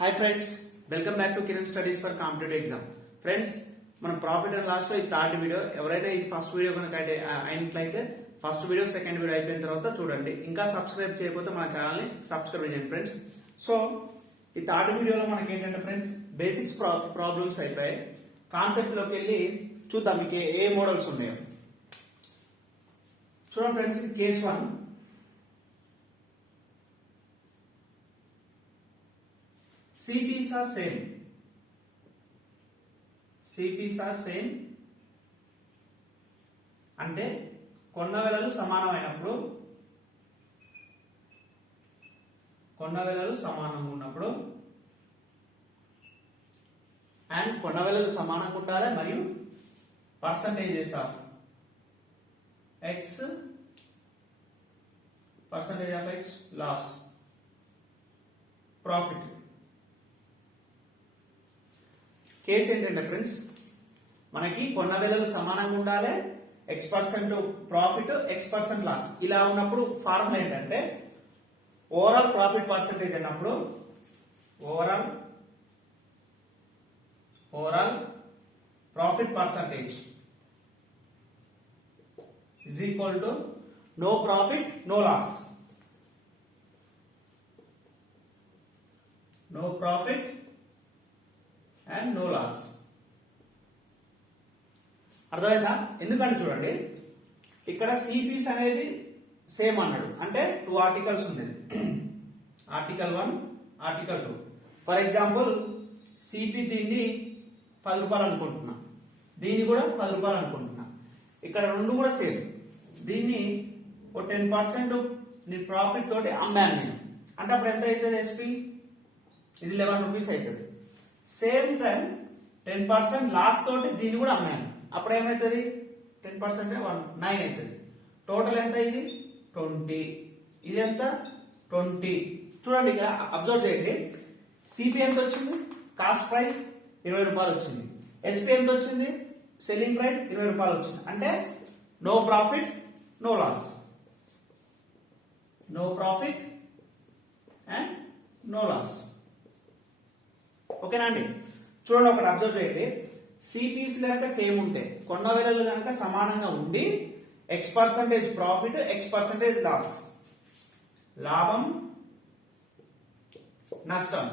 Hi friends, welcome back to Kiran studies for competitive exam. Friends, మనం profit and loss లో ఇది third video. ఎవరైతే ఇది ఫస్ట్ వీడియో కనుక అయినట్లయితే ఫస్ట్ వీడియో సెకండ్ వీడియో అయిపోయిన తర్వాత చూడండి. ఇంకా సబ్స్క్రైబ్ చేయకపోతే మన ఛానల్ ని సబ్స్క్రైబ్ చేయండి ఫ్రెండ్స్. సో ఈ థర్డ్ వీడియోలో మనకి ఏంటంటే ఫ్రెండ్స్, బేసిక్స్ ప్రాబ్లమ్స్ అయిపోయాయి. కాన్సెప్ట్ లోకి వెళ్ళి చూద్దాం మీకు ఏ మోడల్స్ ఉన్నాయో. చూడండి friends, case 1. CPs are same. CPs are same అంటే కొన్న వెలలు సమానమైనప్పుడు, కొన్న వెలలు సమానంగా ఉన్నప్పుడు అండ్ కొన్న వెలలు సమానంగా ఉండాలి మరియు percentages of x, percentage of x loss, profit. Case ఏంటంటే ఫ్రెండ్స్, మనకి కొన్న వెలలు సమానంగా ఉండాలి, X% ప్రాఫిట్, X% లాస్. ఇలా ఉన్నప్పుడు ఫార్ములా ఏంటంటే ఓవరాల్ ప్రాఫిట్ పర్సంటేజ్ అన్నప్పుడు overall profit percentage is equal to no profit no loss. No profit and no loss. అర్థమైందా? ఎందుకంటే చూడండి, ఇక్కడ సిపిస్ అనేది సేమ్ అన్నాడు, అంటే 2 ఆర్టికల్స్ ఉండేది, article 1, article 2. For example CP దీన్ని 10 రూపాయలు అనుకుంటున్నా, దీన్ని కూడా 10 రూపాయలు అనుకుంటున్నా. ఇక్కడ రెండు కూడా సేమ్. దీన్ని ఒక 10% నీ ప్రాఫిట్ తోటి అమ్మాను నేను అంటే అప్పుడు ఎంత అవుతుంది? ఎస్పి ఇది 11 రూపీస్ అవుతుంది. సేమ్ టైం 10% లాస్ తోటి దీన్ని కూడా అమ్మాను, అప్పుడు ఏమవుతుంది? 10% 9 అవుతుంది. టోటల్ ఎంత? ఇది 20. ఇది ఎంత? 20. చూడండి, ఇక్కడ అబ్జర్వ్ చేయండి. సిపి ఎంత వచ్చింది? కాస్ట్ ప్రైస్ 20 రూపాయలు వచ్చింది. ఎస్పి ఎంత వచ్చింది? సెల్లింగ్ ప్రైస్ 20 రూపాయలు వచ్చింది. అంటే no profit no loss, no profit and no loss. ఓకేనా అండి? చూడండి, ఒకటి అబ్జర్వ్ చేయండి. సిపిస్ కనుక సేమ్ ఉంటే, కొన్న వెలలు కనుక సమానంగా ఉండి, X% ప్రాఫిట్, X% లాస్, లాభం నష్టం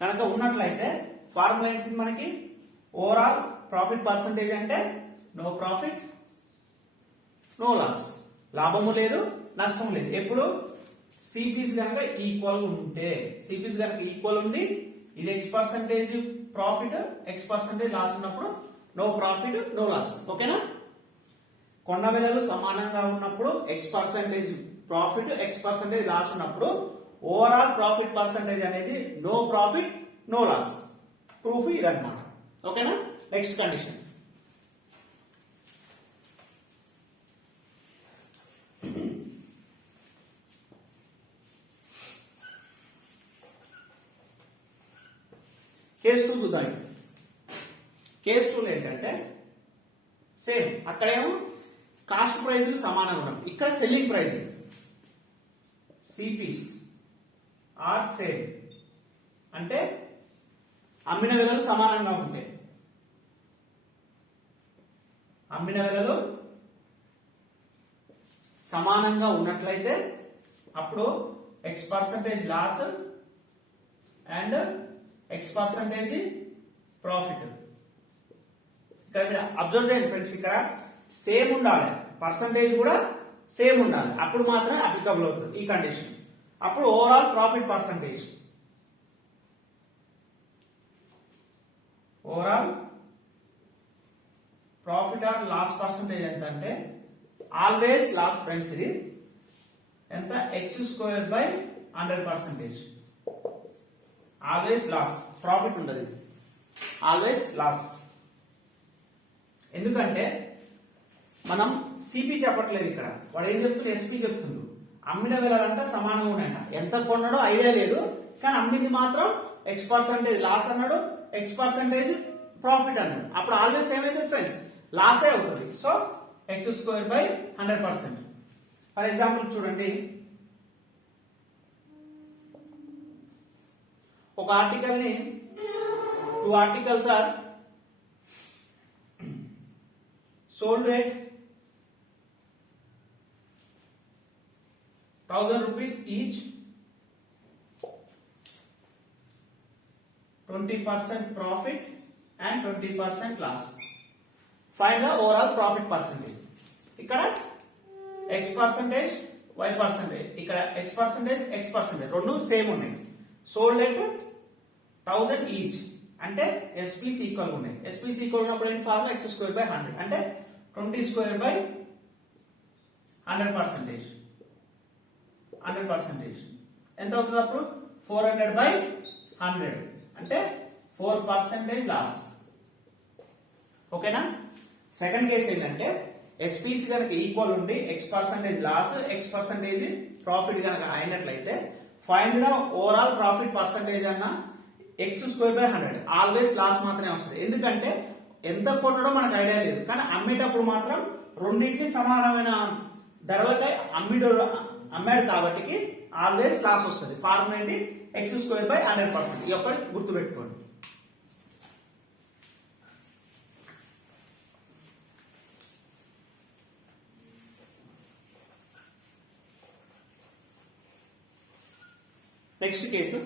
కనుక ఉన్నట్లయితే ఫార్ములా ఏంటి మనకి? ఓవరాల్ ప్రాఫిట్ పర్సంటేజ్ అంటే నో ప్రాఫిట్ నో లాస్, లాభము లేదు నష్టము లేదు. ఎప్పుడు సిపిస్ కనుక ఈక్వల్ ఉంటే, సిపిస్ కనుక ఈక్వల్ ఉండి ఇది X% ప్రాఫిట్, X% లాస్ ఉన్నప్పుడు నో ప్రాఫిట్ నో లాస్. ఓకేనా? కొన్న వెలలు సమానంగా ఉన్నప్పుడు X% ప్రాఫిట్, X% లాస్ ఉన్నప్పుడు ఓవరాల్ ప్రాఫిట్ పర్సంటేజ్ అనేది no profit no loss. Proof ఇదన్నమాట. ఓకేనా? Next condition. కేస్ 2 చూద్దాం. కేస్ 2 ఏంటంటే సేమ్, అక్కడేమో కాస్ట్ ప్రైజ్ సమానంగా ఉన్నాం, ఇక్కడ selling price. CPs are same అంటే అమ్మిన వెలలు సమానంగా ఉంటాయి. అమ్మిన వెలలు సమానంగా ఉన్నట్లయితే అప్పుడు X% loss and X% profit. ఇక్కడ అబ్జర్వ్ చేయండి ఫ్రెండ్స్, ఇక్కడ సేమ్ ఉండాలి, పర్సంటేజ్ కూడా సేమ్ ఉండాలి, అప్పుడు మాత్రమే అప్లికబుల్ అవుతుంది ఈ కండిషన్. అప్పుడు overall profit percentage, overall profit or loss percentage ఎంత అంటే ఆల్వేస్ లాస్ ఫ్రెండ్స్. ఇది ఎంత? X²/100%. ఆల్వేస్ లాస్, ప్రాఫిట్ ఉండదు, ఆల్వేస్ లాస్. ఎందుకంటే మనం సిపి చెప్పట్లేదు ఇక్కడ, వాడు ఏం చెప్తుండు? ఎస్పి చెప్తుండు. అమ్మిన వెలలంట సమానంగా ఉన్నాయంట, ఎంత కొన్నాడో ఐడియా లేదు, కానీ అమ్మింది మాత్రం X% లాస్ అన్నాడు, X% ప్రాఫిట్ అన్నాడు. అప్పుడు ఆల్వేస్ ఏమైతుంది ఫ్రెండ్స్? లాసే అవుతుంది. So X²/100%. ఫర్ ఎగ్జాంపుల్ చూడండి, ఒక ఆర్టికల్ ని 2 articles are sold at 1000 rupees each, 20% profit and 20% loss. Find the overall profit percentage. ఇక్కడ x percentage, y percentage, ఇక్కడ x percentage, x percentage రెండు సేమ్ ఉన్నాయి. సోల్డ్ ఎట్ 1000 ఈచ్ అంటే SPC equal ఉన్నాయి. SPC equal ఉన్నప్పుడు ఏంటి formula x square by 100 అంటే 20 square by 100%. ఎంత అవుతుంది అప్పుడు 400 బై 100 అంటే 4% లాస్. ఓకేనా. సెకండ్ కేసు ఏంటంటే SPC కనుక ఈక్వల్ ఉండి x% లాస్, x% ప్రాఫిట్ కనుక అయినట్లయితే find the overall profit percentage అన్న x square by 100. Always loss మాత్రమే వస్తుంది. ఎందుకంటే ఎంత కొనడో మనకు ఐడియా లేదు, కానీ అమ్మేటప్పుడు మాత్రం రెండింటిని సమానమైన ధరలకై అమ్మాడు కాబట్టి ఆల్వేస్ లాస్ వస్తుంది. ఫార్ములా ఏంటి x స్క్వేర్ బై 100%. ఈ ఒక్కటి గుర్తుపెట్టుకోండి. Next case.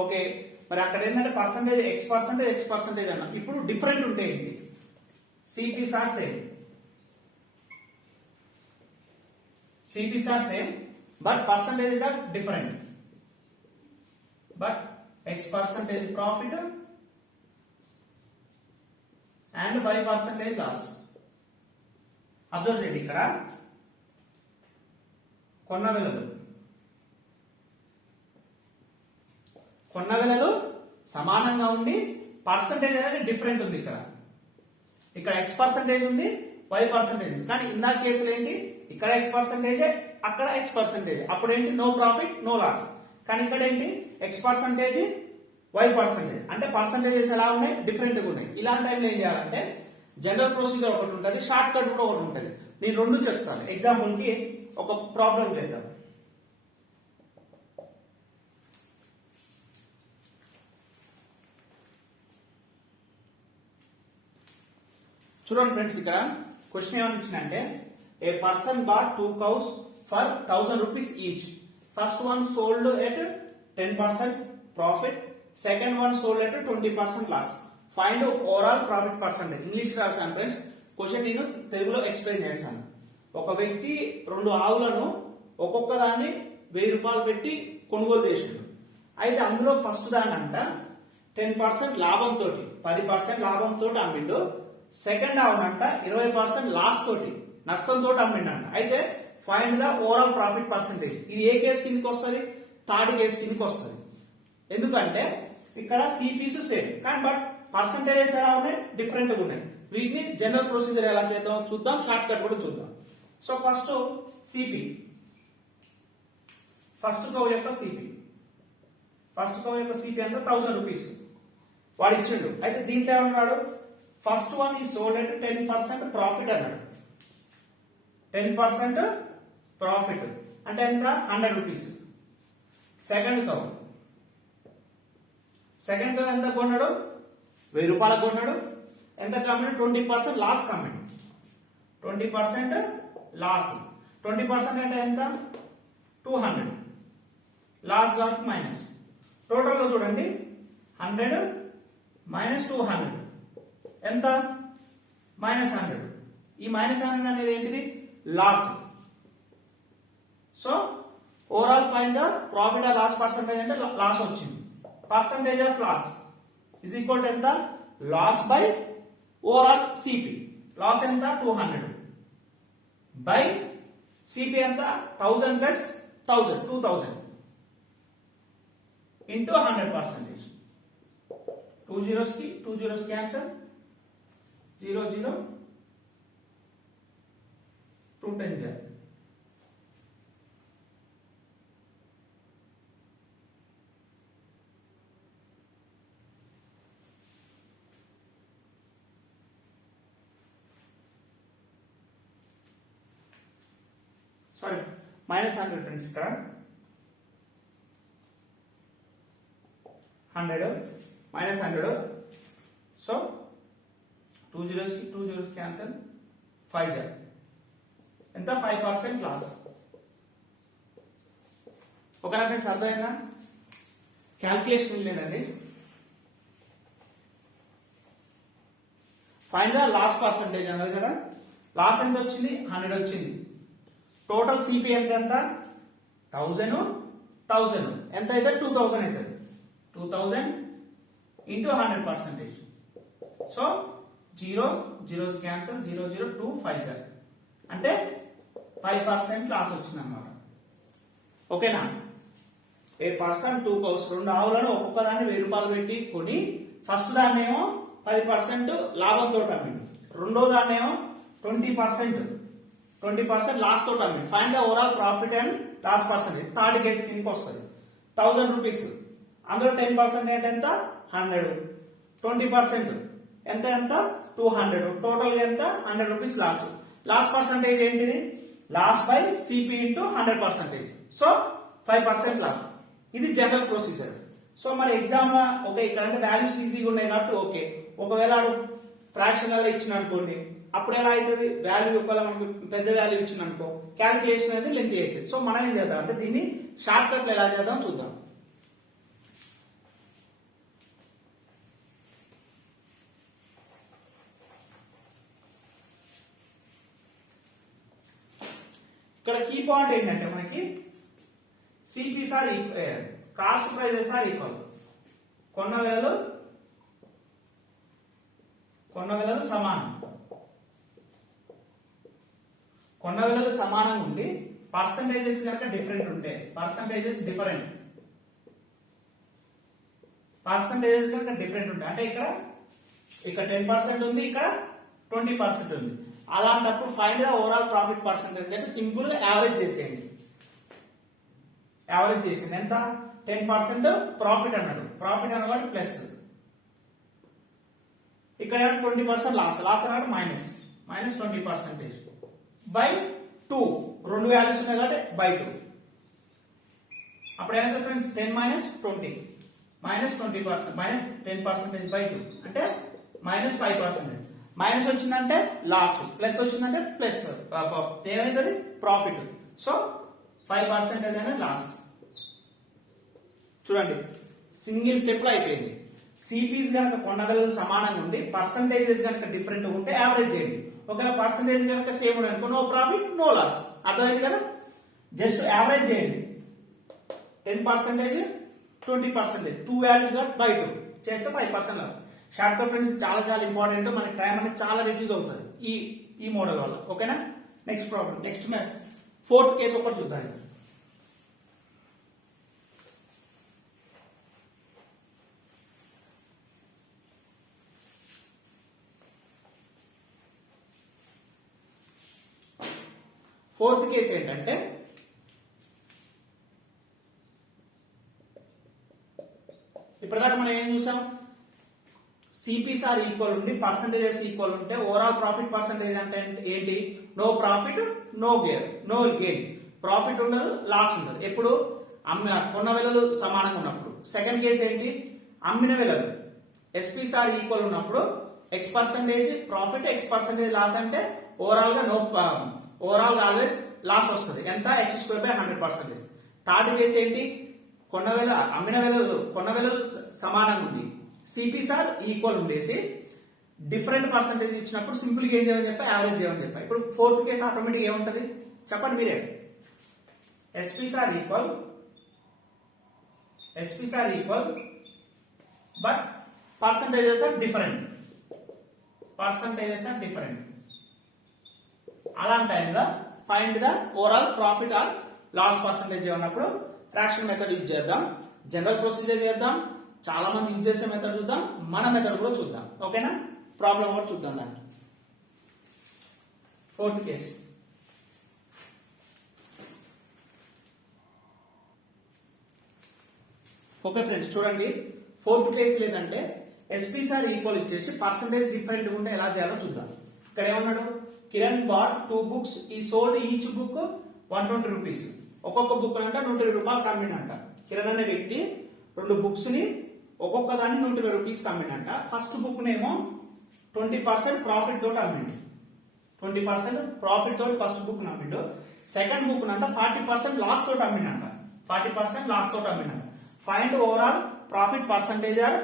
ఓకే, మరి అక్కడ ఏంటంటే పర్సంటేజ్ x పర్సంటేజ్ అన్న. ఇప్పుడు డిఫరెంట్ ఉంటే ఏంటి? CPs are same, but percentages are different. But x percentage profit and y percentage loss. Observe చేయండి, ఇక్కడ కొన్న వెలలు సమానంగా ఉండి పర్సంటేజ్ అనేది డిఫరెంట్ ఉంది. ఇక్కడ x పర్సంటేజ్ ఉంది, y పర్సంటేజ్ ఉంది. కానీ ఇందాక కేసులో ఏంటి, ఇక్కడ x పర్సంటేజ్, అక్కడ x పర్సంటేజ్. అప్పుడు ఏంటి నో ప్రాఫిట్ నో లాస్. కానీ ఇక్కడ ఏంటి x పర్సంటేజ్, y పర్సంటేజ్. అంటే పర్సంటేజెస్ ఎలా ఉన్నాయి, డిఫరెంట్ గా ఉన్నాయి. ఇలాంటి టైంలో ఏం చేయాలంటే జనరల్ ప్రొసీజర్ ఒకటి ఉంటుంది, షార్ట్ కట్ కూడా ఒకటి ఉంటుంది. నేను రెండు చెప్తాను. ఎగ్జాంపుల్ కి ఒక ప్రాబ్లం చేద్దాం. చూడండి ఫ్రెండ్స్, ఇక్కడ క్వశ్చన్ ఏమని ఇచ్చిందంటే a person bought 2 cows for 1000 rupees each. First one sold at 10% profit, second one sold at 20% loss. Find overall profit percentage. English రాశాను ఫ్రెండ్స్, క్వశ్చన్ నేను తెలుగులో ఎక్స్ప్లెయిన్ చేస్తాను. ఒక వ్యక్తి 2 ఆవులను ఒక్కొక్క దాన్ని 1000 రూపాయలు పెట్టి కొనుగోలు చేసిండు. అయితే అందులో ఫస్ట్ దాన్ని అంట 10% లాభంతో 10% లాభంతో అమ్మిండు. సెకండ్ అవునంట 20% లాస్ తోటి నష్టంతో అమ్మిండంట. అయితే find the overall profit percentage. ఇది ఏ కేసు కిందకి వస్తుంది? థర్డ్ కేసు కిందకి వస్తుంది. ఎందుకంటే ఇక్కడ CPs సేమ్, కానీ బట్ పర్సెంటేజెస్ ఎలా ఉన్నాయి, డిఫరెంట్ గా ఉన్నాయి. వీటిని జనరల్ ప్రొసీజర్ ఎలా చేద్దాం చూద్దాం, షార్ట్ కట్ కూడా చూద్దాం. So first CP, first cow యొక్క CP ఎంత 1000 రూపీస్ వాడు ఇచ్చిండు. అయితే దీంట్లో ఏమన్నాడు, ఫస్ట్ వన్ ఈ సోల్డ్ ఎట్ 10% ప్రాఫిట్ అన్నాడు. 10% ప్రాఫిట్ అంటే ఎంత, 100 రూపీస్. సెకండ్ కౌ ఎంత కొన్నాడు, 1000 రూపాయలకు కొన్నాడు. ఎంత కమ్మిండు, 20% లాస్ కమ్మిండు. 20% లాస్. 20% అంటే ఎంత, 200. లాస్ కాబట్టి మైనస్. టోటల్ గా చూడండి 100 మైనస్ 200 ఎంత, -100. ఈ -100 అనేది ఏంటిది, loss. So overall find the profit or loss percentage అంటే లాస్ వచ్చింది. Percentage of loss is equal to ఎంత, loss by overall CP. Loss ఎంత, 200 బై CP ఎంత, 1000 plus 1000 2000 into 100%. 2 zeros cancel, 0 0 2 10 0. Sorry -100 friends. ఇక్కడ 100 minus 100. So 2 zeros ki 2 zeros cancel, 5 zero. ఎంత 5% loss. ఓకేనా friends, అర్థమైందా? Calculation లేదండి. ఫైండ్ ద లాస్ పర్సంటేజ్ అన్నది కదా. లాస్ ఎంత వచ్చింది? 100 వచ్చింది. టోటల్ సిపి ఎంత? 1000 ఎంత అయితే 2000 అవుతుంది. 2000 into 100%. సో 0 zeros క్యాన్సల్, 0 0 2 5 0 అంటే 5% లాస్ వచ్చింది అన్నమాట. ఓకేనా? ఏ పర్సన్ 2 cows, 2 ఆవులను ఒక్కొక్క దాన్ని 1000 రూపాయలు పెట్టి కొని ఫస్ట్ దాన్ని ఏమో 10% లాభంతో అమ్మింది, రెండో దాన్ని ఏమో 20% లాస్ తోటి అమ్మింది. Find the overall profit and loss percentage. Third case కిందకి వస్తుంది. 1000 రూపీస్, అందులో 10% ఎంత? 100. 20% ఎంత? 200. టోటల్ ఎంత? 100 రూపీస్ లాస్. లాస్ పర్సెంటేజ్ ఏంటిది? Loss by CP into 100%. So 5% loss. ఇది జనరల్ ప్రొసీజర్. సో మరి ఎగ్జామ్ లో ఓకే ఇక్కడ అంటే వాల్యూస్ ఈజీగా ఉన్నాయి కాబట్టి ఓకే. ఒకవేళ ఫ్రాక్షన్ అలా ఇచ్చిన అనుకోండి, అప్పుడు ఎలా అవుతుంది? వాల్యూ ఒకవేళ మనకు పెద్ద వాల్యూ ఇచ్చిన అనుకో, క్యాల్కులేషన్ అయితే లెంతీ అవుతుంది. సో మనం ఏం చేద్దాం అంటే దీన్ని షార్ట్ కట్ లో ఎలా చేద్దాం చూద్దాం. ఇక్కడ కీ పాయింట్ ఏంటంటే మనకి CPs or cost prices are equal. కొన్న విలువలు సమానం. కొన్న విలువలు సమానంగా ఉండి పర్సంటేజెస్ కనుక డిఫరెంట్ ఉంటే, పర్సంటేజెస్ డిఫరెంట్ కనుక డిఫరెంట్ ఉంటాయి అంటే ఇక్కడ 10% ఉంది, ఇక్కడ 20% ఉంది. అలాంటప్పుడు find the overall profit percentage అంటే సింపుల్ గా యావరేజ్ చేసేయండి. ఎంత? 10% ప్రాఫిట్ అన్నాడు. ప్రాఫిట్ అన్నవాడు ప్లస్, ఇక్కడ 20% లాస్ అన్నాడు మైనస్ 20% బై 2. రెండు వాల్యూస్ ఉన్నాయి కాబట్టి బై 2. అప్పుడు ఏమైతే ఫ్రెండ్స్ 10 minus 20 -20% -10% బై 2 అంటే -5%. మైనస్ వచ్చిందంటే లాస్, ప్లస్ వచ్చిందంటే ప్లస్ ఏమైతుంది? ప్రాఫిట్. సో 5% అనేది లాస్. చూడండి, సింగిల్ స్టెప్ లో అయిపోయింది. సిపిస్ కనుక కొన్న విలువలు సమానంగా ఉండి పర్సంటేజెస్ కనుక డిఫరెంట్ ఉంటే యావరేజ్ చేయండి. ఒకవేళ పర్సంటేజ్ కనుక సేమ్ ఉందనుకో నో ప్రాఫిట్ నో లాస్. అర్థమైంది కదా? జస్ట్ యావరేజ్ చేయండి. 10%, 20%, 2 వాల్యూస్ బై 2 చేస్తే 5% లాస్. షార్ట్ కట్ ఫ్రెండ్స్ చాలా ఇంపార్టెంట్. మనకి టైం అనేది చాలా రిడ్యూస్ అవుతుంది ఈ మోడల్ వల్ల. ఓకేనా? Next problem, next fourth case ఒకటి చూద్దాం. ఫోర్త్ కేసు ఏంటంటే ఇప్పటిదాకా మనం ఏం చూసాం? సిపిస్ ఆర్ ఈక్వల్ ఉండి పర్సంటేజెస్ ఈక్వల్ ఉంటే ఓవరాల్ ప్రాఫిట్ పర్సంటేజ్ అంటే ఏంటి? No profit no gain. Profit ఉండదు, లాస్ ఉండదు. ఎప్పుడు? కొన్న విలువలు సమానంగా ఉన్నప్పుడు. సెకండ్ కేసు ఏంటి? అమ్మిన విలువలు ఎస్పీస్ ఆర్ ఈక్వల్ ఉన్నప్పుడు X% ప్రాఫిట్, X% లాస్ అంటే ఓవరాల్ గా ఆల్వేస్ లాస్ వస్తుంది. ఎంత? X²/100%. థర్డ్ కేసు ఏంటి? కొన్న విలువలు సమానంగా ఉంది, సిపిస్ ఆర్ ఈక్వల్ ఉండేసి డిఫరెంట్ పర్సంటేజ్ ఇచ్చినప్పుడు సింపుల్ గా ఏం చేయమని చెప్పి యావరేజ్ చేయమని చెప్పి. ఇప్పుడు ఫోర్త్ కేసు ఆటోమేటిక్ ఏముంటది చెప్పండి మీరే. SPs are equal but percentages are different. అలాంటి టైంలో find the overall profit or loss percentage అన్నప్పుడు ఫ్రాక్షన్ మెథడ్ యూజ్ చేద్దాం, జనరల్ ప్రొసీజర్ చేద్దాం, చాలా మంది యూజ్ చేసే మెథడ్ చూద్దాం, మన మెథడ్ కూడా చూద్దాం. ఓకేనా? ప్రాబ్లం కూడా చూద్దాం దానికి. ఫోర్త్ కేస్ ఓకే ఫ్రెండ్స్ చూడండి. ఫోర్త్ కేసు లేదంటే ఎస్పీస్ ఆర్ ఈక్వల్ ఇచ్చేసి పర్సంటేజ్ డిఫరెంట్ ఉంటే ఎలా చేయాలో చూద్దాం. ఇక్కడ ఏమన్నాడు? కిరణ్ బాట్ 2 books, ఈ సోల్డ్ ఈచ్ బుక్ 120 రూపీస్. ఒక్కొక్క బుక్ అంటే 120 రూపాయలు కమ్మిందంట. కిరణ్ అనే వ్యక్తి 2 books ని ఒక్కొక్క దాన్ని 120 రూపీస్ అమ్మిండంట. ఫస్ట్ బుక్ నేమో 20% ప్రాఫిట్ తోటి అమ్మిండు. 20% ప్రాఫిట్ తోటి ఫస్ట్ బుక్ అమ్మిండు. సెకండ్ బుక్ నంట 40% లాస్ తోటి అమ్మిండంట. 40% లాస్ తోటి అమ్మిండంట. Find overall profit percentage or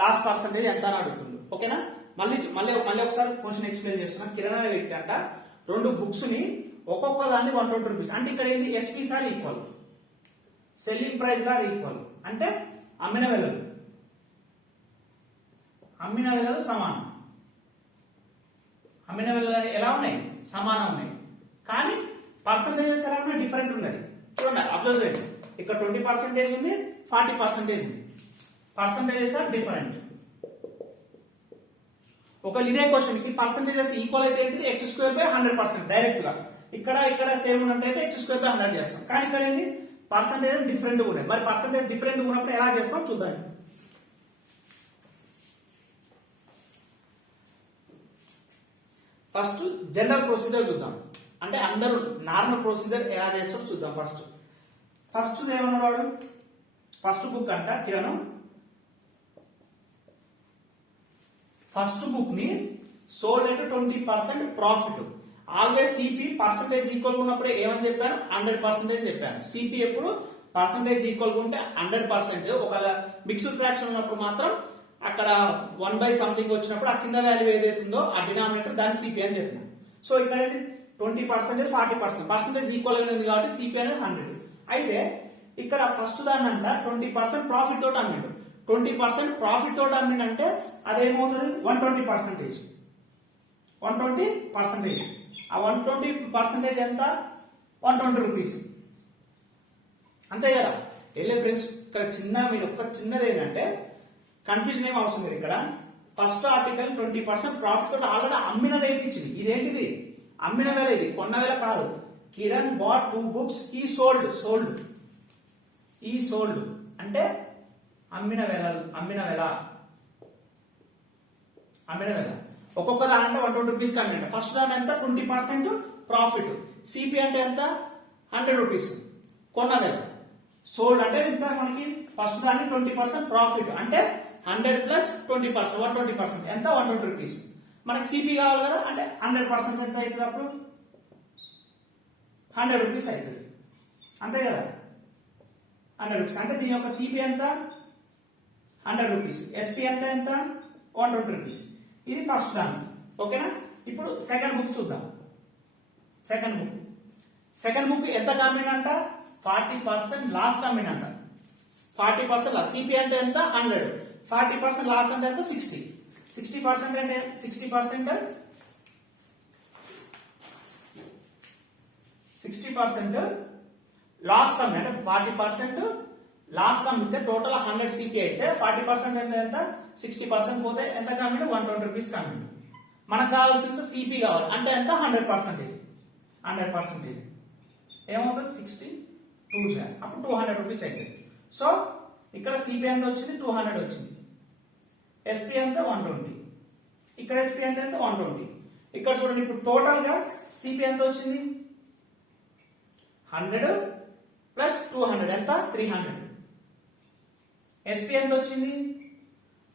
loss percentage ఎంత అని అడుగుతుంది. ఓకేనా? మళ్ళీ ఒకసారి క్వశ్చన్ ఎక్స్ప్లెయిన్ చేస్తున్నా. కిరణ్ అనే వ్యక్తి అంట 2 బుక్స్ ని ఒక్కొక్క దాన్ని 120 రూపీస్, అంటే ఇక్కడ ఏంది SPs are equal, selling price are equal, అంటే అమ్మిన వెలలు సమానం. అమ్మిన వెలలు ఎలా ఉన్నాయి? సమానం ఉన్నాయి. కానీ పర్సంటేజెస్ ఎలా ఉన్నాయి? డిఫరెంట్ ఉన్నది. చూడండి, అబ్జర్వ్ చేయండి. ఇక్కడ 20% ఉంది, 40% ఉంది. Percentages are different. ఒక ఇదే క్వశ్చన్ కి పర్సంటేజెస్ ఈక్వల్ అయితే ఏంటి? x²/100% డైరెక్ట్ గా. ఇక్కడ సేమ్ ఉన్నట్టయితే x²/100 చేస్తాం. కానీ ఇక్కడ ఏంటి? పర్సంటేజ్ డిఫరెంట్ గా ఉన్నాయి. మరి పర్సంటేజ్ డిఫరెంట్ గా ఉన్నప్పుడు ఎలా చేస్తాం చూద్దాం. ఫస్ట్ జనరల్ ప్రొసీజర్ చూద్దాం. అంటే అందరూ నార్మల్ ప్రొసీజర్ ఎలా చేస్తారో చూద్దాం. ఫస్ట్ ఏమన్నాడు? ఫస్ట్ బుక్ అంట కిరణ్ ఫస్ట్ బుక్ ని sold at 20% profit. Always CP percentage equal ఉన్నప్పుడే ఏమని చెప్పాను? 100% చెప్పాను. సిపి ఎప్పుడు పర్సంటేజ్ ఈక్వల్ ఉంటే 100%. ఒకవేళ మిక్స్డ్ ఫ్రాక్షన్ ఉన్నప్పుడు మాత్రం అక్కడ 1/something వచ్చినప్పుడు ఆ కింద వాల్యూ ఏదైతే ఉందో ఆ డినామినేటర్ దాని సిపి అని చెప్పిన. సో ఇక్కడ 20%, 40% పర్సంటేజ్ ఈక్వల్ గా ఉంది కాబట్టి సిపి అనేది 100. అయితే ఇక్కడ ఫస్ట్ దాన్ని అంట 20% ప్రాఫిట్ తోటి అమ్మిండు. 20% ప్రాఫిట్ తోటి అమ్మిండంటే అదేమవుతుంది? 120%. 120%. ఆ 120% ఎంత? 120 రూపీస్. అంతే కదా? వెళ్ళే ఫ్రెండ్స్, ఇక్కడ మీరు ఒక్క చిన్నది ఏంటంటే కన్ఫ్యూజన్ ఏం అవసరం లేదు. ఇక్కడ ఫస్ట్ ఆర్టికల్ 20% ప్రాఫిట్ తోటి ఆల్రెడీ అమ్మిన రేట్ ఇచ్చింది. ఇదేంటిది? అమ్మిన వేల, ఇది కొన్న వేల కాదు. కిరణ్ బాట్ 2 బుక్స్ ఈ సోల్డ్ అంటే అమ్మిన వేల. ఒక్కొక్క దాంట్లో 120 రూపీస్ అమ్మిన. ఫస్ట్ దాని ఎంత? 20% ప్రాఫిట్. సిపి అంటే ఎంత? 100 రూపీస్. కొన్న వేల. సోల్డ్ అంటే ఎంత మనకి? ఫస్ట్ దాన్ని 20% ప్రాఫిట్ అంటే 100 ప్లస్ 20%, 120% ఎంత? 120 రూపీస్. మనకి సిపి కావాలి కదా, అంటే 100% ఎంత అవుతుంది? అప్పుడు 100 రూపీస్ అవుతుంది. అంతే కదా? 100 రూపీస్ అంటే దీని యొక్క సిపి ఎంత? 100 రూపీస్. ఎస్పీ అంటే ఎంత? 120 రూపీస్. ఇది ఫస్ట్ దాన్ని. ఓకేనా? ఇప్పుడు సెకండ్ బుక్ చూద్దాం. సెకండ్ బుక్ ఎంత అమ్మినంట? 40% లాస్ట్ అమ్మినంట. 40% లాస్. సిపి అంటే ఎంత? 100. 40% లాస్ అంటే ఎంత? 60. 60% అంటే 60% లాస్ కమ్మి అంటే 40% లాస్ కమ్మితే టోటల్ 100 సిపి అయితే 40% అంటే ఎంత? 60% పోతే ఎంత కమ్మిండు? 120 రూపీస్ కమ్మిండు. మనకు కావాల్సింది సిపి కావాలి. అంటే ఎంత? 100%. ఏమవుతుంది? 60 2 అప్పుడు 200 రూపీస్ అవుతుంది. సో ఇక్కడ సిపి ఎంత వచ్చింది? 200 వచ్చింది. ఎస్పీ ఎంత? 120. ఇక్కడ ఎస్పీ అంటే ఎంత? 120. ఇక్కడ చూడండి, ఇప్పుడు టోటల్ గా సిపి ఎంత వచ్చింది? 100 ప్లస్ 200 ఎంత? 300. ఎస్పీ ఎంత వచ్చింది?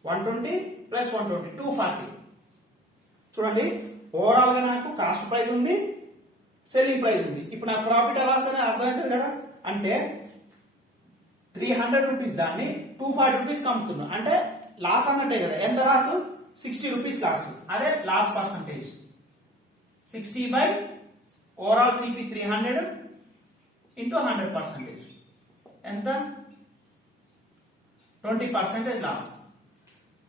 120 ప్లస్ 120 240. చూడండి, ఓవరాల్ గా నాకు కాస్ట్ ప్రైస్ ఉంది, సెల్లింగ్ ప్రైస్ ఉంది. ఇప్పుడు నాకు ప్రాఫిట్ లాస్ అనేది అర్థమవుతుంది కదా. అంటే 300 రూపీస్ దాన్ని 240 రూపీస్ అమ్ముతున్నా. అంటే లాస్ అన్నట్టే కదా. ఎంత లాస్? 60 rupees loss. అదే loss percentage. 60 by overall CP 300 into 100%. ఎంత? 20% లాస్.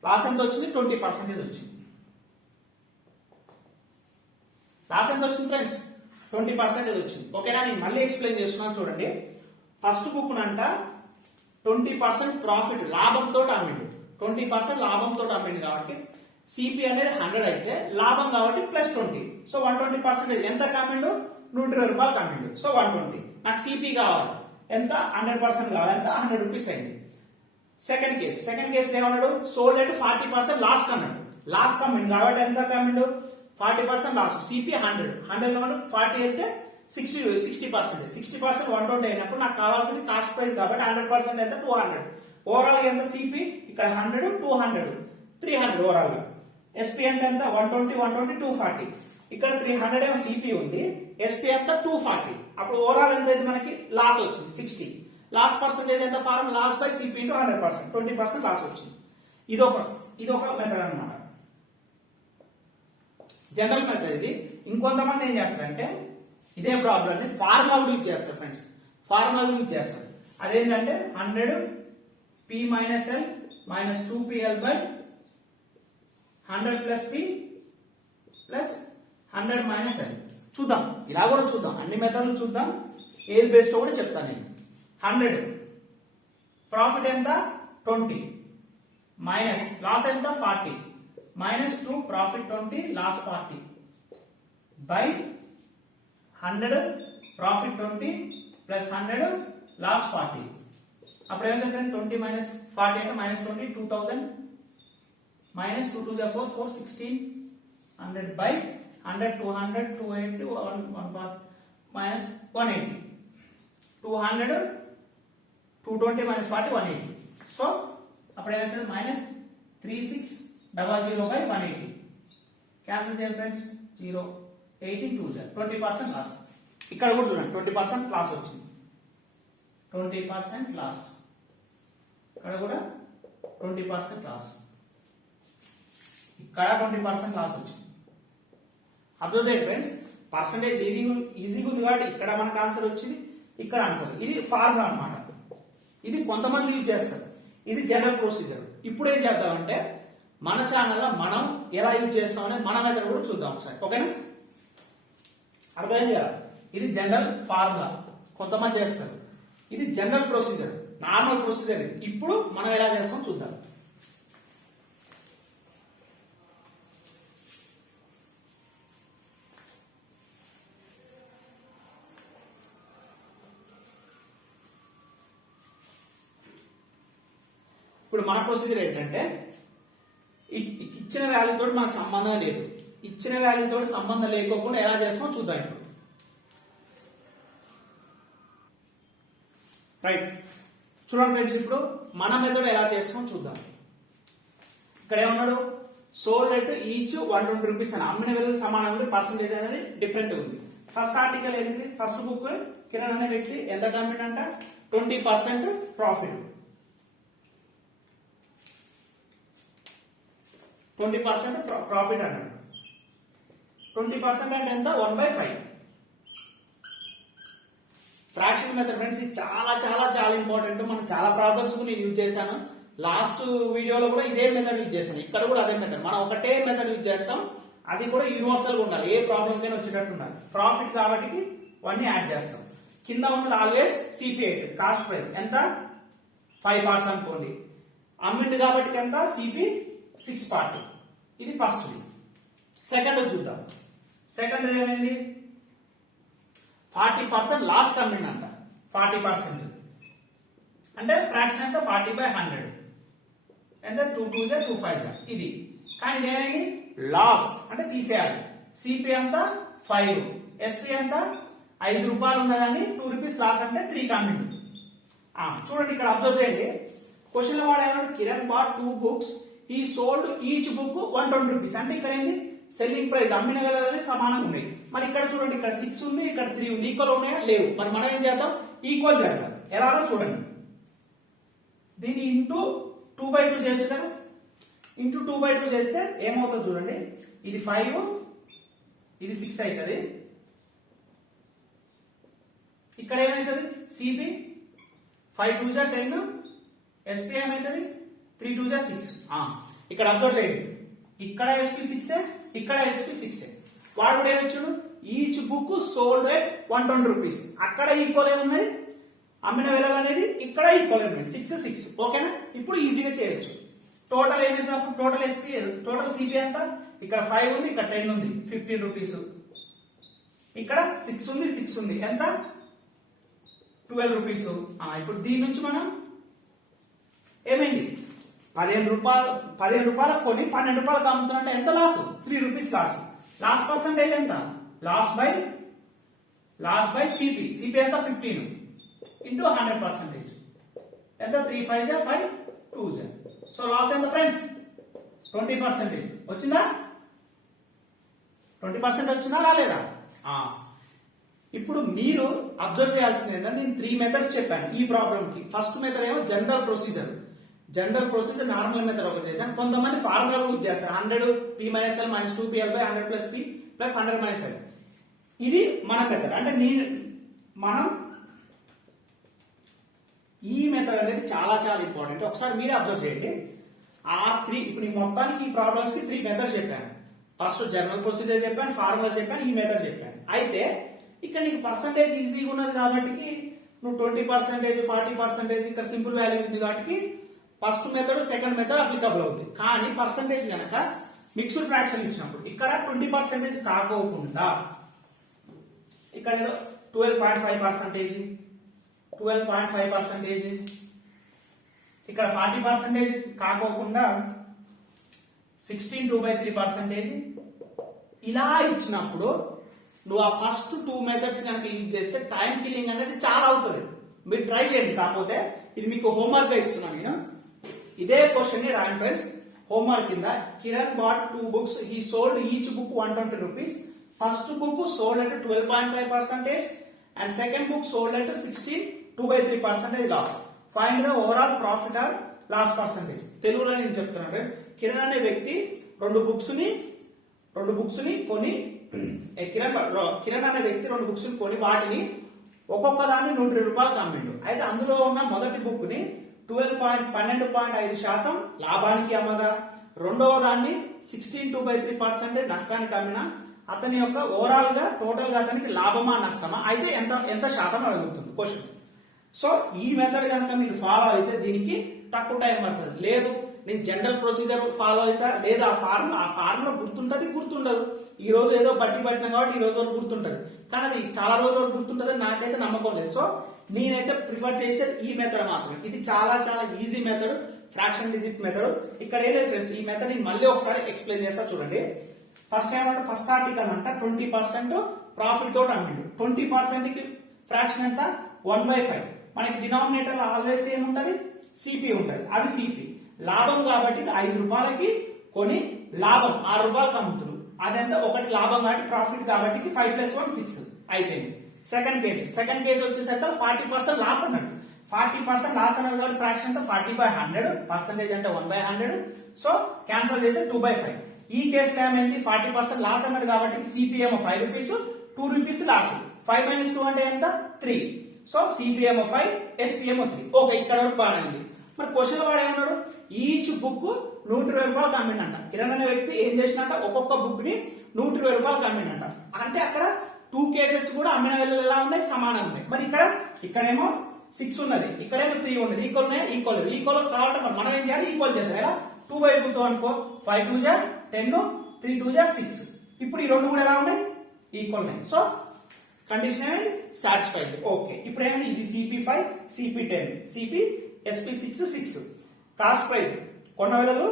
లాస్ ఎంత వచ్చింది? 20% వచ్చింది. లాస్ ఎంత వచ్చింది ఫ్రెండ్స్? 20% వచ్చింది. ఓకేనా? నేను మళ్ళీ ఎక్స్ప్లెయిన్ చేస్తున్నాను చూడండి. ఫస్ట్ బుక్ నంట 20% ప్రాఫిట్ లాభంతో అమ్మిండు. 20% లాభంతో అమ్మిండు కాబట్టి సిపి అనేది 100 అయితే లాభం కాబట్టి ప్లస్ 20. సో 120% ఎంత కమ్మిండు? 120 రూపాయలు కమ్మిండు. సో 120. నాకు సిపి కావాలి ఎంత? 100% కావాలి. ఎంత? 100 రూపీస్ అయింది. సెకండ్ కేసు ఏమన్నాడు? సోల్డ్ at 40% లాస్ కమ్మిండు. లాస్ కమ్మిండు కాబట్టి ఎంత కమ్మిండు? 40% లాస్. సిపి 100 లో 40 అయితే 60%. 60% 120 అయినప్పుడు నాకు కావాల్సింది కాస్ట్ ప్రైస్ కాబట్టి 100% ఎంత 200. ఓవరాల్ ఎంత సిపి ఇక్కడ 100 200 300 ఓవరాల్ గా. ఎస్పీ అంటే ఎంత 120 120 240. ఇక్కడ 300 ఏమో సిపి ఉంది, ఎస్పీ ఎంత 240. అప్పుడు ఓవరాల్ ఎంత అయితే మనకి లాస్ వచ్చింది 60. లాస్ పర్సెంటేజ్ ఎంత form loss by CP into 100%, 20% loss వచ్చింది. ఇదొక మెథడ్ అన్నమాట, జనరల్ మెథడ్ ఇది. ఇంకొంతమంది ఏం చేస్తారంటే ఇదే ప్రాబ్లమ్ ని ఫార్ములా యూజ్ చేస్తారు ఫ్రెండ్స్, ఫార్ములా యూజ్ చేస్తారు. అదేంటంటే 100 p minus L minus 2pl by 100 plus p plus 100 minus L. చూద్దాం, ఇలా కూడా చూద్దాం, అన్ని మెథడ్లు చూద్దాం, ఏది బెస్ట్ కూడా చెప్తాను నేను. 100 ప్రాఫిట్ ఎంత 20 మైనస్ లాస్ ఎంత 40 minus 2 profit 20 loss 40 by 100 profit 20 plus 100 loss 40. అప్పుడు ఏమైంది 20 మైనస్ 40 అంటే minus 20 2000 minus 2 2 4 4 16 100 by 100 200 280 140 minus 180 200 220 minus 40 180. So అప్పుడు ఏమైతుంది మైనస్ 3600 బై 180. క్యాన్సిల్ చేయండి ఫ్రెండ్స్, 0 18 2 20% లాస్. ఇక్కడ కూడా చూడండి 20% లాస్ వచ్చింది, 20% లాస్. ఇక్కడ కూడా 20% లాస్, ఇక్కడ 20% లాస్ వచ్చింది. అబ్జర్వ్ చేయండి ఫ్రెండ్స్, పర్సంటేజ్ ఈజీగా ఉంది కాబట్టి ఇక్కడ మనకు ఆన్సర్ వచ్చింది, ఇక్కడ ఆన్సర్. ఇది ఫార్ములా అన్నమాట, ఇది కొంతమంది యూజ్ చేస్తారు, ఇది జనరల్ ప్రొసీజర్. ఇప్పుడు ఏం చేద్దామంటే మన ఛానల్లో మనం ఎలా యూజ్ చేస్తామని మన మెథడ్ కూడా చూద్దాం ఒకసారి, ఓకేనా? అర్థం చేయాలి, ఇది జనరల్ ఫార్ములా, కొంతమంది చేస్తారు. ఇది జనరల్ ప్రొసీజర్, నార్మల్ ప్రొసీజర్. ఇప్పుడు మనం ఎలా చేస్తాం చూద్దాం. ఇప్పుడు మన ప్రొసీజర్ ఏంటంటే ఇచ్చిన వాల్యూ తోటి మనకు సంబంధం లేదు, ఇచ్చిన వాల్యూ తోటి సంబంధం లేకోకుండా ఎలా చేస్తామో చూద్దాం ఇప్పుడు. రైట్, చూడండి ఫ్రెండ్స్, ఇప్పుడు మన మెథడ్ ఎలా చేస్తామో చూద్దాం. ఇక్కడ ఏమన్నాడు, సోల్డ్ రేట్ ఈచ్ 120 రూపీస్ అని, అమ్మిన విలువలు సమానం ఉంది, పర్సంటేజ్ అనేది డిఫరెంట్ ఉంది. ఫస్ట్ ఆర్టికల్ ఏంటి, ఫస్ట్ బుక్ కిరణ్ అనే వ్యక్తి ఎంత కమ్మిండంట 20% ప్రాఫిట్, 20% ప్రాఫిట్ అన్నాడు. 20% అంటే ఎంత 1/5. ఫ్రాక్షన్ మెథడ్ ఫ్రెండ్స్, ఇది చాలా చాలా చాలా ఇంపార్టెంట్. మనం చాలా ప్రాబ్లమ్స్ నేను యూజ్ చేశాను, లాస్ట్ వీడియోలో కూడా ఇదే మెథడ్ యూజ్ చేశాను, ఇక్కడ కూడా అదే మెథడ్. మనం ఒకటే మెథడ్ యూజ్ చేస్తాం, అది కూడా యూనివర్సల్ గా ఉండాలి, ఏ ప్రాబ్లం కైనా వచ్చేటట్టు ఉండాలి. ప్రాఫిట్ కాబట్టి వన్ యాడ్ చేస్తాం, కింద ఉన్నది ఆల్వేస్ సిపి అయితే కాస్ట్ ప్రైస్ ఎంత 5 పార్ట్స్ అనుకోండి, అమ్మింది కాబట్టి ఎంత సిపి 6 పార్ట్. ఇది ఫస్ట్. సెకండ్ చూద్దాం. సెకండ్ ఏమైంది 40% లాస్ కమ్మిందంట, 40% అంటే ఫ్రాక్షన్ ఎంత 40/100 ఎంత 2 2 2 5 ఇది. కానీ ఇదేమైంది లాస్ అంటే తీసేయాలి. సిపి అంతా 5, ఎస్పి అంతా 5 రూపాయలు ఉన్నదని 2 రూపీస్ లాస్ అంటే 3 కమ్మింది. చూడండి ఇక్కడ అబ్జర్వ్ చేయండి, క్వశ్చన్ లో వాడు ఏమన్నాడు, కిరణ్ బాట్ 2 books, ఈ సోల్డ్ ఈచ్ బుక్ 120 రూపీస్. అంటే ఇక్కడ ఏంది సెల్లింగ్ ప్రైస్ అమ్మిన విలువలు సమానంగా ఉన్నాయి. మరి ఇక్కడ చూడండి, ఇక్కడ 6 ఉంది, ఇక్కడ 3 ఉంది, ఈక్వల్ ఉన్నాయా లేవు. మరి మనం ఏం చేద్దాం, ఈక్వల్ చేద్దాం. ఎలాగో చూడండి, దీన్ని ఇంటూ 2/2 చేయొచ్చు కదా. ఇంటూ 2/2 చేస్తే ఏమవుతుంది చూడండి, ఇది 5 ఇది 6 అవుతుంది. ఇక్కడ ఏమవుతుంది సిపి 5 2 10, ఎస్పీ ఏమవుతుంది 3 2 6. ఇక్కడ అబ్జర్వ్ చేయండి, ఇక్కడ ఎస్పీ 6, ఇక్కడ ఎస్పీ 6. వాడు కూడా ఏమొచ్చాడు, each book sold at 120 rupees. అక్కడ ఈక్వల్ ఏమున్నది, అమ్మిన విలువ అనేది ఇక్కడ ఈక్వల్ ఉన్నది 6 6. ఓకేనా, ఇప్పుడు ఈజీగా చేయొచ్చు. టోటల్ ఏమైంది అప్పుడు, టోటల్ ఎస్పీ టోటల్ సిపి ఎంత, ఇక్కడ 5 ఉంది, ఇక్కడ 10 ఉంది, 15 రూపీస్. ఇక్కడ 6 ఉంది, 6 ఉంది, ఎంత 12 రూపీస్. ఇప్పుడు దీని నుంచి మనం ఏమైంది 15 రూపాయలకు కొని 12 రూపాయలకు అమ్ముతున్నట్టే ఎంత loss, 3 rupees loss. Loss percentage ఎంత, loss by loss by CP. CP ఎంత 15 ఇంటూ 100%. ఎంత 3 5 5 2. సో లాస్ ఎంత ఫ్రెండ్స్ 20%. వచ్చిందా? 20% వచ్చిందా రాలేదా? ఇప్పుడు మీరు అబ్జర్వ్ చేయాల్సింది ఏంటంటే నేను 3 మెథడ్స్ చెప్పాను ఈ ప్రాబ్లమ్ కి. ఫస్ట్ మెథడ్ ఏమో జనరల్ ప్రొసీజర్ నార్మల్ మెథడ్ ఒకటి చేశాను. కొంతమంది ఫార్ములా యూజ్ చేస్తారు 100 p - l - 2pl / 100 + p + 100 - l. ఇది మన మెథడ్. అంటే మనం ఈ మెథడ్ అనేది చాలా చాలా ఇంపార్టెంట్. ఒకసారి మీరే అబ్జర్వ్ చేయండి. ఇప్పుడు ఈ మొత్తానికి ఈ ప్రాబ్లమ్స్ కి 3 మెథడ్స్ చెప్పాను. ఫస్ట్ జనరల్ ప్రొసీజర్ చెప్పాను, ఫార్ములా చెప్పాను, ఈ మెథడ్ చెప్పాను. అయితే ఇక్కడ నీకు పర్సంటేజ్ ఈజీగా ఉన్నది కాబట్టి నువ్వు 20%, 40% ఇక్కడ సింపుల్ వాల్యూ ఉంది కాబట్టి first method second method applicable అవుతుంది. కానీ పర్సంటేజ్ కనుక మిక్స్డ్ ఫ్రాక్షన్ ఇచ్చినప్పుడు ఇక్కడ 20% కాకోకుండా ఇక్కడ ఏదో 12.5%, 12.5%, ఇక్కడ 40% కాకోకుండా 16 2/3%, ఇలా ఇచ్చినప్పుడు నువ్వు ఆ ఫస్ట్ 2 మెథడ్స్ కనుక యూజ్ చేస్తే టైం కిల్లింగ్ అనేది చాలా అవుతుంది. మీరు ట్రై చేయండి. కాకపోతే ఇది మీకు హోంవర్క్ గా ఇస్తున్నాను నేను. ఇదే క్వశ్చన్ ని రాయండి ఫ్రెండ్స్. హోంవర్క్ కింద Kiran bat 2 books. He sold each book 120 rupees. First book sold at 12.5% and second book sold at 16 2/3% loss. Find the overall profit or loss percentage. తెలుగులో నేను చెప్తున్నాను. కిరణ్ అనే వ్యక్తి రెండు బుక్స్ ని కొని కిరణ్ అనే వ్యక్తి 2 books ని కొని వాటిని ఒక్కొక్క దాన్ని 120 రూపాయలకు అమ్మిండు. అయితే అందులో ఉన్న మొదటి బుక్ ని 12.5% లాభానికి అమ్మగా రెండవ దాన్ని 16 2/3% నష్టానికి అమ్మిన అతని యొక్క ఓవరాల్ గా టోటల్ గా అతనికి లాభమా నష్టమా అయితే ఎంత శాతం అడుగుతుంది క్వశ్చన్. సో ఈ మెథడ్ కనుక మీరు ఫాలో అయితే దీనికి తక్కువ టైం పడుతుంది. లేదు నేను జనరల్ ప్రొసీజర్ ఫాలో అవుతా, లేదు ఆ ఫార్ములా గుర్తుండదు. ఈ రోజు ఏదో పట్టిన కాబట్టి ఈ రోజు వరకు గుర్తుంటది, కానీ అది చాలా రోజుల వరకు గుర్తుంటది నాకైతే నమ్మకం లేదు. సో నేనైతే ప్రిఫర్ చేసేది ఈ మెథడ్ మాత్రమే. ఇది చాలా చాలా easy method, fraction digit method. ఇక్కడ ఏదైతే ఫ్రెండ్స్ ఈ మెథడ్ నేను మళ్ళీ ఒకసారి ఎక్స్ప్లెయిన్ చేస్తా చూడండి. ఫస్ట్ ఆర్టికల్ అంట 20% ప్రాఫిట్ తోటి అమ్మిండు. 20% కి ఫ్రాక్షన్ ఎంత 1/5. మనకి డినామినేటర్ లో ఆల్వేస్ ఏముంటది సిపి ఉంటది, అది సిపి. లాభం కాబట్టి 5 రూపాయలకి కొని లాభం 6 రూపాయలకి అమ్ముతున్నారు. అదంతా ఒకటి లాభం కాబట్టి ప్రాఫిట్ కాబట్టి 5 + 1 6 అయిపోయింది. సెకండ్ కేసు వచ్చేసరికి 40% లాస్ అన్నట్టు. 40% లాస్ అన్నది కాబట్టి ఫ్రాక్షన్ అంతా 40/100, పర్సెంటేజ్ అంటే 1/100. సో క్యాన్సల్ చేస్తే 2/5. ఈ కేసులో ఏమైంది 40% లాస్ అన్నది కాబట్టి సిపిఎం 5 రూపీస్, 2 రూపీస్ లాస్. 5 - 2 అంటే ఎంత 3. So CPM 5, SPM 3. ఓకే, ఇక్కడ వరకు బాగుంది. మరి క్వశ్చన్ వాడు ఏమన్నాడు ఈచ్ బుక్ 120 రూపాయలకు అమ్మిండంట. కిరణ్ అనే వ్యక్తి ఏం చేసినట్ట ఒక్కొక్క బుక్ ని 120 రూపాయలకు అమ్మిండంట. అంటే అక్కడ 2 కేసెస్ కూడా అమ్మిన వేళలు ఎలా ఉన్నాయి సమానంగా ఉన్నాయి. మరి ఇక్కడేమో 6 ఉన్నది, ఇక్కడేమో 3 ఉన్నది. ఈక్వల్ కావడం మనం ఏం చేయాలి ఈక్వల్ చేద్దాం. ఎలా 2/2 అనుకో 5 2 10, 3 2 6. ఇప్పుడు ఈ రెండు కూడా ఎలా ఉన్నాయి ఈక్వల్ ఉన్నాయి. సో కండిషన్ ఏమైంది సాటిస్ఫైడ్. ఓకే, ఇప్పుడు ఏమైంది ఇది CP5 CP10 CP SP6 6. Cost price కొన్న వేళలు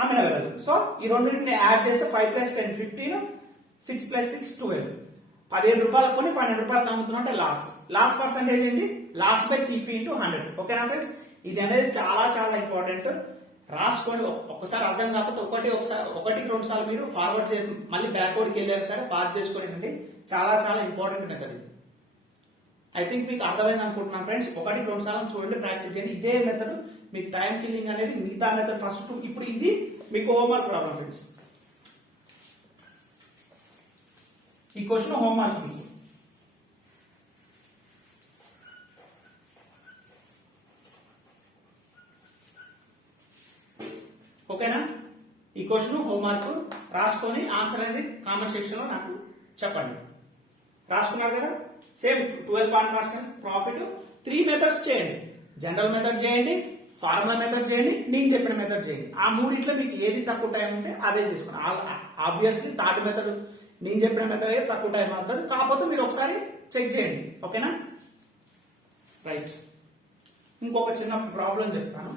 అమ్మిన వేళలు. సో ఈ రెండింటిని యాడ్ చేస్తే 5 + 10 15, 6 + 6 12. 15 రూపాయలకు కొని 12 రూపాయలకు అమ్ముతున్నా లాస్ పర్సెంటేజ్ ఏంటి లాస్ బై సిపి ఇంటూ 100. ఓకేనా ఫ్రెండ్స్, ఇది అనేది చాలా చాలా ఇంపార్టెంట్. రాసుకోండి. ఒక్కసారి అర్థం కాకపోతే ఒకటికి 2 సార్లు మీరు ఫార్వర్డ్ చేయండి, మళ్ళీ బ్యాక్వర్డ్కి వెళ్ళారు సరే పాస్ చేసుకోండి. చాలా చాలా ఇంపార్టెంట్ మెథడ్ ఇది. ఐ థింక్ మీకు అర్థమైంది అనుకుంటున్నాను ఫ్రెండ్స్. 1 2 సార్లు చూడండి, ప్రాక్టీస్ చేయండి. ఇదే మెథడ్ మీకు టైం కిల్లింగ్ అనేది మిగతా మెథడ్ ఫస్ట్. ఇప్పుడు ఇది మీకు హోంవర్క్ ప్రాబ్లం ఫ్రెండ్స్. ఈ క్వశ్చన్ హోంవర్క్ మీకు. ఓకేనా, ఈ క్వశ్చన్ హోంవర్క్ రాసుకొని ఆన్సర్ అనేది కామెంట్ సెక్షన్ లో నాకు చెప్పండి. రాసుకున్నారు కదా. సేమ్ 12% ప్రాఫిట్ 3 మెథడ్స్ చేయండి. జనరల్ మెథడ్ చేయండి, ఫార్ములా మెథడ్ చేయండి, నేను చెప్పిన మెథడ్ చేయండి. ఆ మూడిట్లో మీకు ఏది తక్కువ టైం ఉంటే అదే చేసుకోండి. ఆబ్వియస్లీ థర్డ్ మెథడ్ నేను చెప్పిన మెథడ్ అయితే తక్కువ టైం అవుతుంది, కాకపోతే మీరు ఒకసారి చెక్ చేయండి. ఓకేనా, రైట్. ఇంకొక చిన్న ప్రాబ్లం చెప్తాను.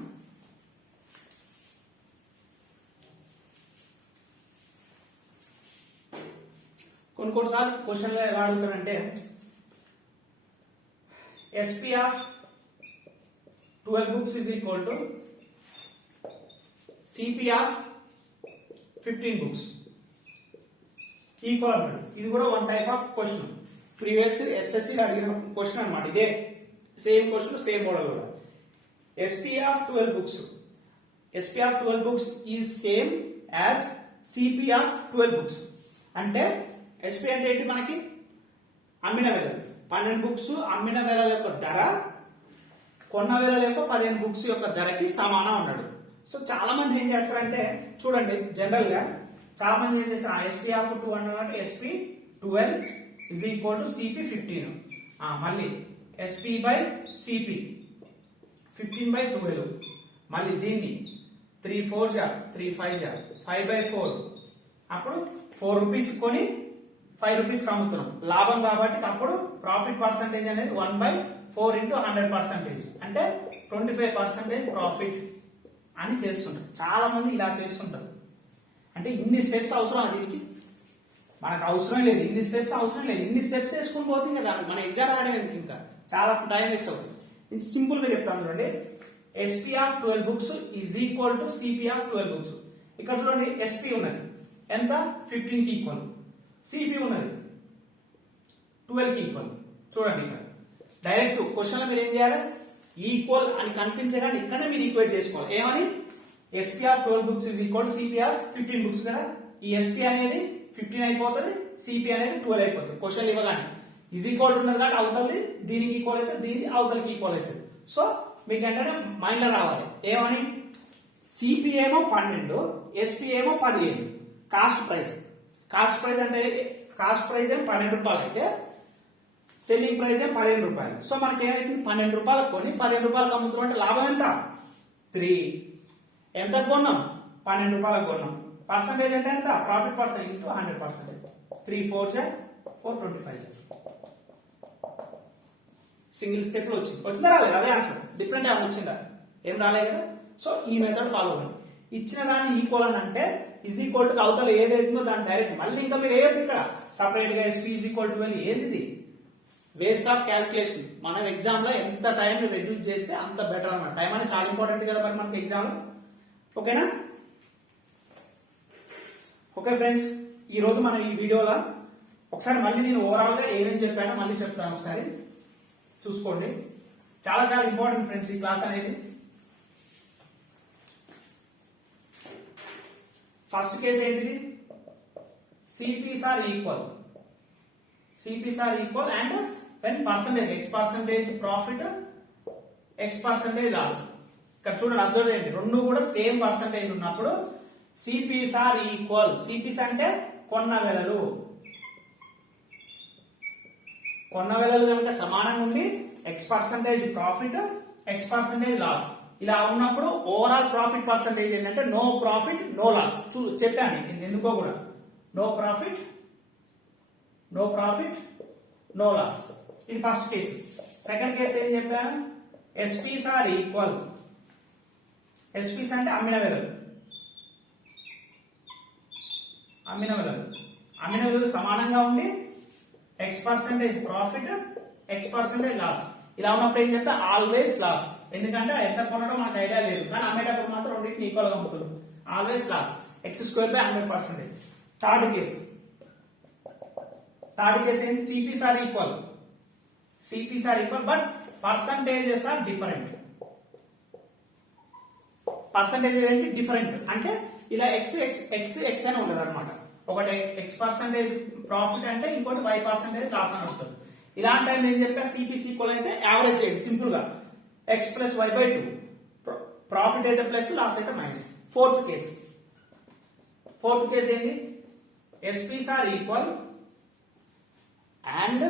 కొన్నిసార్లు క్వశ్చన్లో ఎలా అడుగుతారంటే SP of 12 books is equal to CP of 15 books equal అన్నాడు. ఇది కూడా one type of question, previous SSC అడిగిన క్వశ్చన్ అన్నమాట. ఇదే సేమ్ క్వశ్చన్, సేమ్ మోడల్ కూడా. SP of 12 books, SP of 12 books is same as CP of 12 books. అంటే SP అంటే ఏంటి, మనకి అమ్మిన వేళలు 12 బుక్స్ అమ్మిన వేళల యొక్క ధర కొన్న వేళల యొక్క 15 బుక్స్ యొక్క ధరకి సమానం అన్నాడు. సో చాలా మంది ఏం చేస్తారంటే చూడండి, జనరల్ గా చాలా మంది ఏం చేస్తారు, SP of 2 అన్నమాట SP 12 is equal to CP 15. మళ్ళీ SP by CP 15 by 12, మళ్ళీ దీన్ని 3 4 జా 3 5 జా 5 by 4, అప్పుడు 4 రూపీస్ కొని 5 రూపీస్ అమ్ముతున్నాం, లాభం కాబట్టి అప్పుడు ప్రాఫిట్ పర్సంటేజ్ అనేది 1/4 into 100%, అంటే 25% ప్రాఫిట్ అని చేస్తుంటారు. చాలా మంది ఇలా చేస్తుంటారు. అంటే ఇన్ని స్టెప్స్ అవసరం, దీనికి మనకు అవసరం లేదు, ఇన్ని స్టెప్స్ అవసరం లేదు. ఇన్ని స్టెప్స్ వేసుకుని పోతుంది కదా మన ఎగ్జామ్ రాయడానికి, ఇంకా చాలా టైం వేస్ట్ అవుతుంది. ఇది సింపుల్ గా చెప్తాను చూడండి. SP of 12 books is equal to CP of 12 books. ఇక్కడ చూడండి, SP ఉన్నది ఎంత 15 కి ఈక్వల్, CP ఉన్నది 12 కి ఈక్వల్. చూడండి ఇక్కడ డైరెక్ట్ క్వశ్చన్ లో మీరు ఏం చేయాలి, ఈక్వల్ అని కనిపించగానే ఇక్కడనే మీరు ఈక్వేట్ చేసుకోవాలి. ఏమని, SP of 12 books is equal to CP of 15 books కదా. ఈ SP అనేది 15 అయిపోతుంది, CP అనేది 12 అయిపోతుంది. క్వశ్చన్ ఇవ్వగానే ఈజ్ ఈక్వల్ ఉన్నది కాబట్టి అవుతుంది, దీనికి ఈక్వల్ అయితే దీనికి అవతలకి ఈక్వల్ అవుతుంది. సో మీకు ఏంటంటే మైండ్ లో రావాలి, ఏమని, CP ఏమో 12, SP ఏమో 15. కాస్ట్ ప్రైస్, కాస్ట్ ప్రైస్ అంటే కాస్ట్ ప్రైస్ ఏమో 12 రూపాయలు అయితే సెల్లింగ్ ప్రైస్ ఏమో 15 రూపాయలు. సో మనకి ఏమైంది, 12 రూపాయలకు కొని 15 రూపాయలకు అమ్ముతున్నాం అంటే లాభం ఎంత 3. ఎంత కొన్నాం, 12 రూపాయలకు కొన్నాం. పర్సంటేజ్ అంటే ఎంత, ప్రాఫిట్ పర్సెంట్ ఇంటూ 100%. 3 4 జా 4 25. సింగిల్ స్టెప్ లో వచ్చిందా రాలేదు, అదే ఆన్సర్. డిఫరెంట్ ఏమైనా వచ్చిందా, ఏం రాలేదు కదా. సో ఈ మెథడ్ ఫాలో అవ్వండి. ఇచ్చిన దాన్ని ఈక్వల్ అని అంటే ఈజ్ ఈక్వల్ టు అవతల ఏదైతుందో దాన్ని డైరెక్ట్ మళ్ళీ ఇంకా మీరు ఏది ఇక్కడ సపరేట్ గా SP ఈజ్ ఈక్వల్ టు ఏంది, వేస్ట్ ఆఫ్ క్యాల్కులేషన్. మనం ఎగ్జామ్ లో ఎంత టైం రెడ్యూస్ చేస్తే అంత బెటర్ అన్నమాట. టైం అనేది చాలా ఇంపార్టెంట్ కదా మరి మనకి ఎగ్జామ్ లో. ఓకేనా. ఓకే ఫ్రెండ్స్, ఈ రోజు మనం ఈ వీడియోలో ఒకసారి మళ్ళీ నేను ఓవరాల్ గా ఏమేమి చెప్పానో మళ్ళీ చెప్తాను, ఒకసారి చూసుకోండి. చాలా చాలా ఇంపార్టెంట్ ఫ్రెండ్స్ ఈ క్లాస్ అనేది. ఫస్ట్ కేసు ఏంటిది, CPs are equal, CPs are equal and when percentage x% profit x% loss. ఇక్కడ చూడండి, అబ్జర్వ్ చేయండి, రెండు కూడా సేమ్ పర్సంటేజ్ ఉన్నప్పుడు CPs are equal. CPs అంటే కొన్న వెలలు, కొన్న వెలలు కనుక సమానంగా ఉండి x% ప్రాఫిట్ x% లాస్ ఇలా ఉన్నప్పుడు ఓవరాల్ ప్రాఫిట్ పర్సంటేజ్ ఏంటంటే నో ప్రాఫిట్ నో లాస్. చెప్పాను ఎందుకో కూడా, నో ప్రాఫిట్ నో లాస్. ఇది ఫస్ట్ కేసు. సెకండ్ కేసు ఏం చెప్పాను, SPs are equal. SPs అంటే అమ్మిన వెలలు, అమ్మిన వెలలు సమానంగా ఉండి x% ప్రాఫిట్ x% లాస్ ఇలా ఉన్నప్పుడు ఏం చెప్తే ఆల్వేస్ లాస్. ఎందుకంటే ఎంత కొనడం మనకు ఐడియా లేదు, కానీ అమ్మేటప్పుడు మాత్రం రెండింటిని ఈక్వల్ గా అమ్ముతుంది. Always loss, x²/100%. Third case ఏంటి, CPs are equal but percentages are different. Percentage ఏంటి, డిఫరెంట్. అంటే ఇలా x అని ఉంటుంది అనమాట. ఒకటి x% ప్రాఫిట్ అంటే ఇంకోటి y% లాస్ అని ఉంటుంది. ఇలాంటి టైం ఏం చెప్పా, CPs ఈక్వల్ అయితే యావరేజ్ చేయండి సింపుల్ గా, x + y/2. ప్రాఫిట్ అయితే ప్లస్, లాస్ అయితే మైనస్. ఫోర్త్ కేసు ఏంటి, SPs are equal and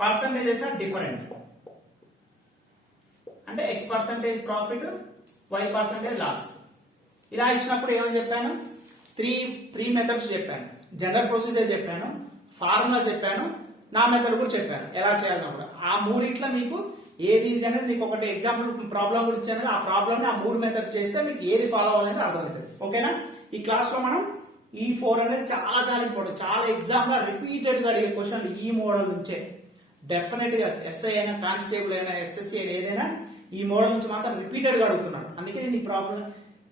percentages are different. అంటే x% ప్రాఫిట్ y% లాస్. ఇలా ఇచ్చినప్పుడు ఏమని చెప్పాను, త్రీ మెథడ్స్ చెప్పాను. జనరల్ ప్రొసీజర్ చెప్పాను, ఫార్ములా చెప్పాను, నా మెథడ్ కూడా చెప్పాను ఎలా చేయాలన్నప్పుడు. ఆ మూడిట్లో మీకు ఏది ఈజీ అనేది మీకు ఒకటి ఎగ్జాంపుల్ ప్రాబ్లం కూడా ఇచ్చాను, ఆ ప్రాబ్లమ్ ఆ 3 మెథడ్ చేస్తే మీకు ఏది ఫాలో అవ్వాలనేది అర్థమవుతుంది. ఓకేనా. ఈ క్లాస్ లో మనం E4 అనేది చాలా చాలా ఇంపార్టెంట్. చాలా ఎగ్జామ్ లో రిపీటెడ్ గా అడిగే క్వశ్చన్ ఈ మోడల్ నుంచే. డెఫినెట్ గా ఎస్ఐ అయినా కానిస్టేబుల్ అయినా ఎస్ఎస్సి అయినా ఏదైనా ఈ మోడల్ నుంచి మాత్రం రిపీటెడ్ గా అడుగుతున్నాను. అందుకే నేను ఈ ప్రాబ్లం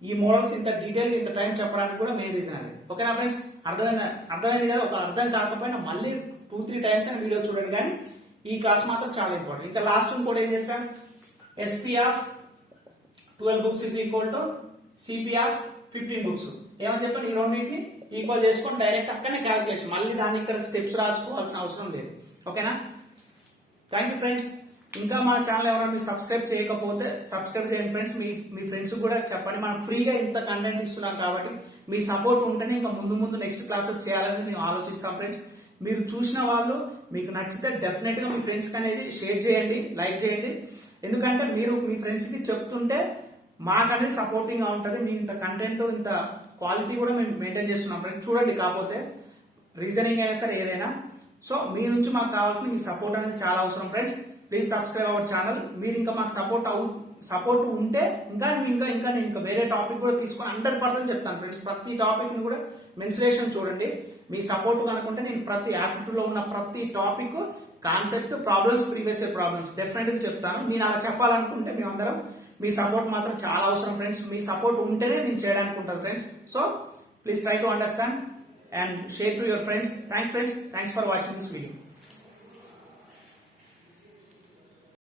ఈ మోడల్స్ ఇంత డీటెయిల్ ఇంత టైం చెప్పడానికి కూడా మెయిన్ రీజన్ అది. ఓకేనా ఫ్రెండ్స్, అర్థమైంది కదా? ఒక అర్థం కాకపోయినా మళ్ళీ 2-3 టైమ్స్ అయినా వీడియో చూడండి, కానీ ఈ క్లాస్ మాత్రం చాలా ఇంపార్టెంట్. ఇంకా లాస్ట్ కూడా ఏం చెప్పాం, SP of 12 books is equal to CP of 15 books. ఏమని చెప్పండి, ఈ రెండింటిని ఈక్వల్ చేసుకొని డైరెక్ట్ అక్కడనే క్యాలిక్యులేషన్, మళ్ళీ దాన్ని ఇక్కడ స్టెప్స్ రాసుకోవాల్సిన అవసరం లేదు. ఓకేనా, థ్యాంక్ యూ ఫ్రెండ్స్. ఇంకా మన ఛానల్ ఎవరైనా మీరు సబ్స్క్రైబ్ చేయకపోతే సబ్స్క్రైబ్ చేయండి ఫ్రెండ్స్. మీ ఫ్రెండ్స్ కూడా చెప్పండి. మనం ఫ్రీగా ఇంత కంటెంట్ ఇస్తున్నాం కాబట్టి మీ సపోర్ట్ ఉంటేనే ఇంకా ముందు నెక్స్ట్ క్లాసెస్ చేయాలని మేము ఆలోచిస్తాం ఫ్రెండ్స్. మీరు చూసిన వాళ్ళు మీకు నచ్చితే డెఫినెట్ గా మీ ఫ్రెండ్స్ అనేది షేర్ చేయండి, లైక్ చేయండి. ఎందుకంటే మీరు మీ ఫ్రెండ్స్ కి చెప్తుంటే మాకు అనేది సపోర్టింగ్ గా ఉంటుంది. మీ ఇంత కంటెంట్ ఇంత క్వాలిటీ కూడా మేము మెయింటైన్ చేస్తున్నాం ఫ్రెండ్స్. చూడండి, కాకపోతే రీజనింగ్ అయినా సరే ఏదైనా. సో మీ నుంచి మాకు కావాల్సిన మీ సపోర్ట్ అనేది చాలా అవసరం friends. Please subscribe our channel. మీరు ఇంకా మాకు సపోర్ట్ ఉంటే ఇంకా వేరే టాపిక్ కూడా తీసుకొని 100% చెప్తాను ఫ్రెండ్స్. ప్రతి టాపిక్ ని కూడా మెన్సురేషన్ చూడండి. మీ సపోర్ట్ కనుకుంటే నేను ప్రతి యాప్టిట్యూడ్ లో ఉన్న ప్రతి topic, concept, problems, previous year problems definite గా చెప్తాను. నేను అలా చెప్పాలనుకుంటే మేమందరం మీ సపోర్ట్ మాత్రం చాలా అవసరం ఫ్రెండ్స్. మీ సపోర్ట్ ఉంటేనే నేను చేయడానికి ఉంటుంది friends. So please try to understand and share to your friends. Thanks friends, thanks for watching this video.